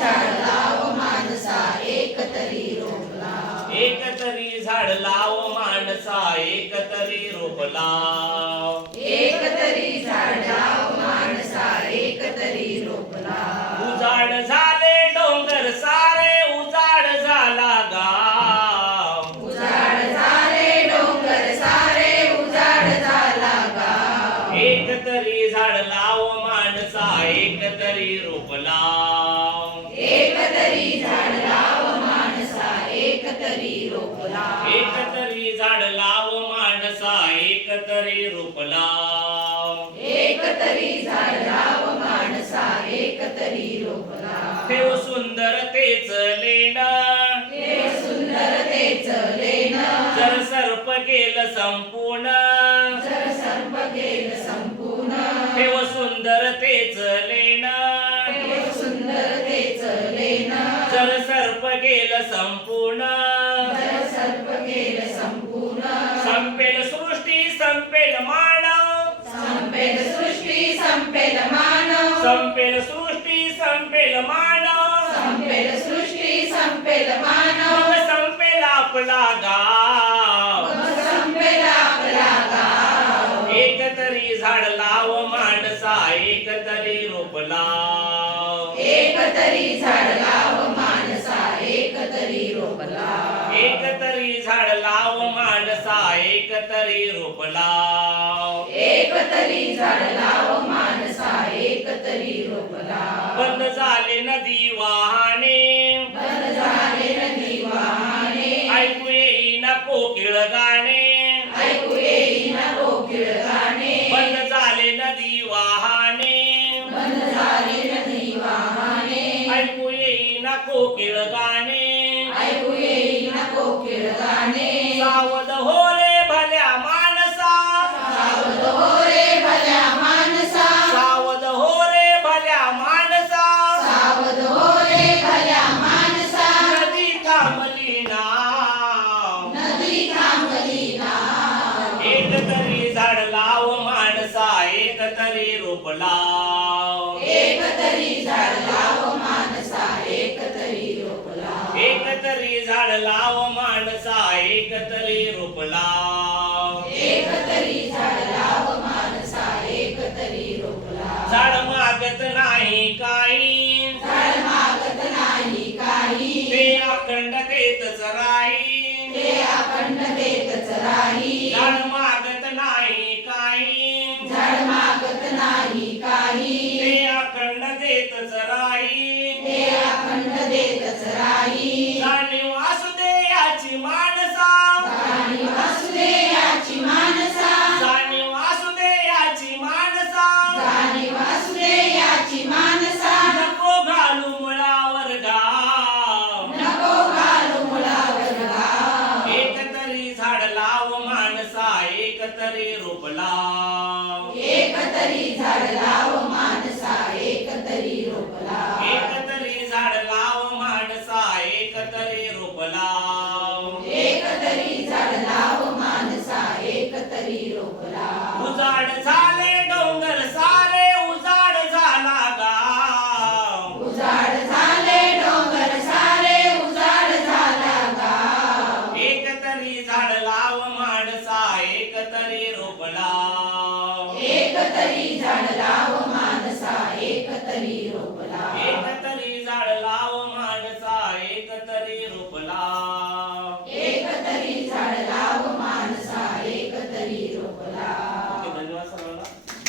झाडला व माणसा एकतरी रोपला. एकतरी झाडला व माणसा एकतरी रोपला. एकतरी झाडला व माणसा एकतरी रोपला. उजाड झाले डोंगर सारे उजाड झाला गाव. झाले डोंगर सारे उजाड झाला गाव. एकतरी झाड लाव माणसा एकतरी रोपला. तरी झाड लाव माणसा एक तरी रोप लाव. एक तरी झाड लाव माणसा एक तरी रोप लाव. एक तरी झाड लाव माणसा एक तरी रोप लाव. ठेव सुंदरतेच लेण. हे सुंदरतेच लेण. जर सर्प गेलं संपूर्ण. जर सर्प गेल संपूर्ण. ठेव सुंदरतेच लेण. सर्प गेलं संपूर्ण. सर्प गेल संपूर्ण. संपेल सृष्टी संपेल मानव. संपेल सृष्टी संपेल मानव. संपेल सृष्टी संपेल मानव. संपेल सृष्टी संपेल मानव. संपेल आपला गाव. संपेल आपला गाव. एक तरी झाड लाव माणसा एक तरी रोप लाव. एक तरी झाड लाव तरी झाड लाव माणसा एक तरी रोप लाव. एक तरी झाड लाव माणसा एक तरी रोप लाव. बंद झाले नदी वाहने बंद झाले नदी वाहने ऐकू येईना कोकिळ गाणे. ऐकू येईन कोकिळ गाणे. बंद झाले नदी वाहने बंद झाले नदी वाहने ऐकू येईना कोकिळ गाणे. सावध हो रे भल्या माणसा. सावध हो रे भल्या माणसा. सावध हो रे भल्या माणसा. सावध हो रे भल्या माणसा. नदी थांबली नाव नदी थांबली नाव एक तरी झाड लाव माणसा एक तरी रोप लाव. एक तरी झाड लाव माणसा एक तरी रोप लाव. एक तरी झाड लाव माणसा. एक तरी रोप लाव. एक तरी झाड लाव माणसा एक तरी रोप लाव. झाड मागत नाही काही. झाड मागत नाही काही. ते अखंडतेतच राही ते अखंडतेतच राही झाड एक रोप लाव. एक तरी झाड लाव रोप एक तरी झाड लाव माणसा एक तरी रोपला